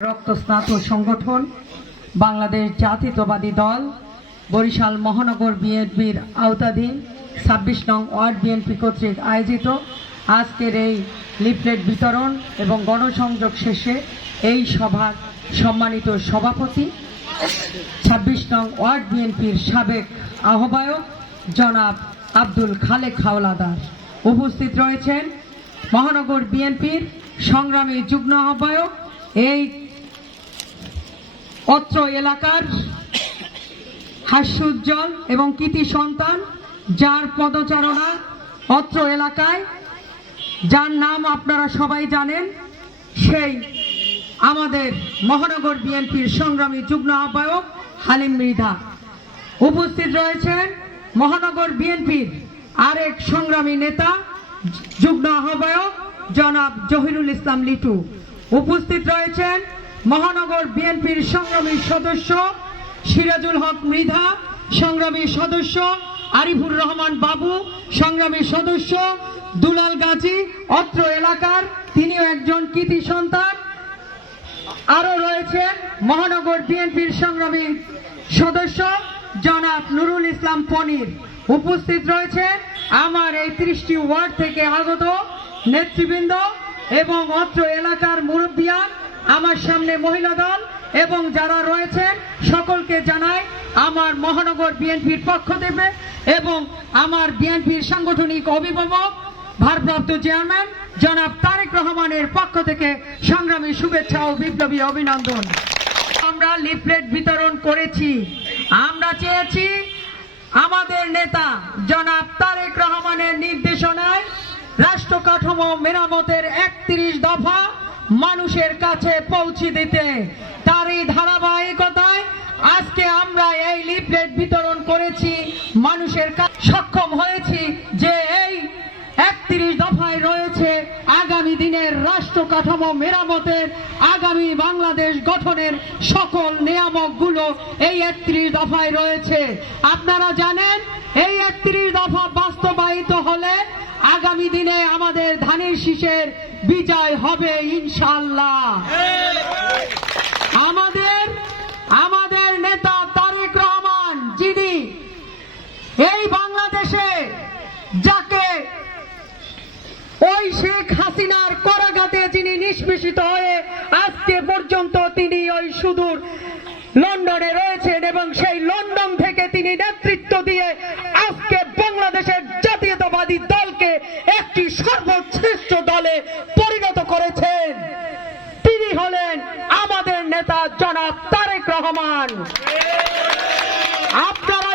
রক্তস্নাত সংগঠন, বাংলাদেশ জাতীয়তাবাদী দল, বরিশাল মহানগর বিএনপির আওতাধীন ছাব্বিশ নং ওয়ার্ড বিএনপি কর্তৃক আয়োজিত আজকের এই লিফলেট বিতরণ এবং গণসংযোগ শেষে এই সভার সম্মানিত সভাপতি, ছাব্বিশ নং ওয়ার্ড বিএনপির সাবেক আহ্বায়ক জনাব আব্দুল খালেক হাওলাদার। উপস্থিত রয়েছেন মহানগর বিএনপির সংগ্রামী যুগ্ম আহ্বায়ক এই অত্র এলাকার হাস্যোজ্জ্বল এবং কৃতি সন্তান, যার পদচারণা অত্র এলাকায়, যার নাম আপনারা সবাই জানেন, সেই আমাদের মহানগর বিএনপির সংগ্রামী যুগ্ম আহ্বায়ক হালিম মৃধা। উপস্থিত রয়েছেন মহানগর বিএনপির আরেক সংগ্রামী নেতা, যুগ্ম আহ্বায়ক জনাব জহিরুল ইসলাম লিটু। উপস্থিত রয়েছেন মহানগর বিএনপির সংগ্রামী সদস্য সিরাজুল হক মৃধা, সংগ্রামী সদস্য আরিফুর রহমান বাবু, সংগ্রামী সদস্য দুলাল গাজী, অত্র এলাকার, তিনিও একজন কৃতি সন্তান। আরও রয়েছেন মহানগর বিএনপির সংগ্রামী সদস্য জনাব নুরুল ইসলাম পনির। উপস্থিত রয়েছেন আমার এই ত্রিশটি ওয়ার্ড থেকে আগত নেতৃবৃন্দ এবং অত্র এলাকার মুরব্বিয়ান আমার সামনে মহিলা দল এবং যারা রয়েছেন, সকলকে জানাই আমার মহানগর বিএনপির পক্ষ থেকে এবং আমার বিএনপির সাংগঠনিক অভিভাবক, ভারপ্রাপ্ত চেয়ারম্যান জনাব তারেক রহমানের পক্ষ থেকে সংগ্রামী শুভেচ্ছা ও বিপ্লবী অভিনন্দন। আমরা লিফলেট বিতরণ করেছি। আমরা চেয়েছি আমাদের নেতা জনাব তারেক রহমানের নির্দেশনায় রাষ্ট্র কাঠামো মেরামতের একত্রিশ দফা মানুষের কাছে পৌঁছে দিতে। তারই ধারাবাহিকতায় আজকে আমরা এই লিফলেট বিতরণ করেছি। মানুষের সক্ষম হয়েছি যে এই একত্রিশ দফায় রয়েছে আগামী দিনের রাষ্ট্র কাঠামো মেরামতের, আগামী বাংলাদেশ গঠনের সকল নিয়ামকগুলো এই একত্রিশ দফায় রয়েছে। আপনারা জানেন, এই একত্রিশ দফা বাস্তবায়িত হলে আগামী দিনে আমাদের ধানের শীষের বিজয় হবে ইনশাল্লাহ আমাদের আমাদের নেতা তারেক রহমান যিনি এই বাংলাদেশে যাকে ওই শেখ হাসিনার করাঘাতে যিনি নিষ্পেষিত হয়ে আজকে পর্যন্ত তিনি ওই সুদূর লন্ডনে রয়েছেন এবং সেই লন্ডন থেকে তিনি নেতৃত্ব দিয়ে আজকে বাংলাদেশের জাতীয়তাবাদী দলকে একটি সর্বশ্রেষ্ঠ দলে পরিণত করেছেন। তিনি হলেন আমাদের নেতা জনাব তারেক রহমান। আপনারা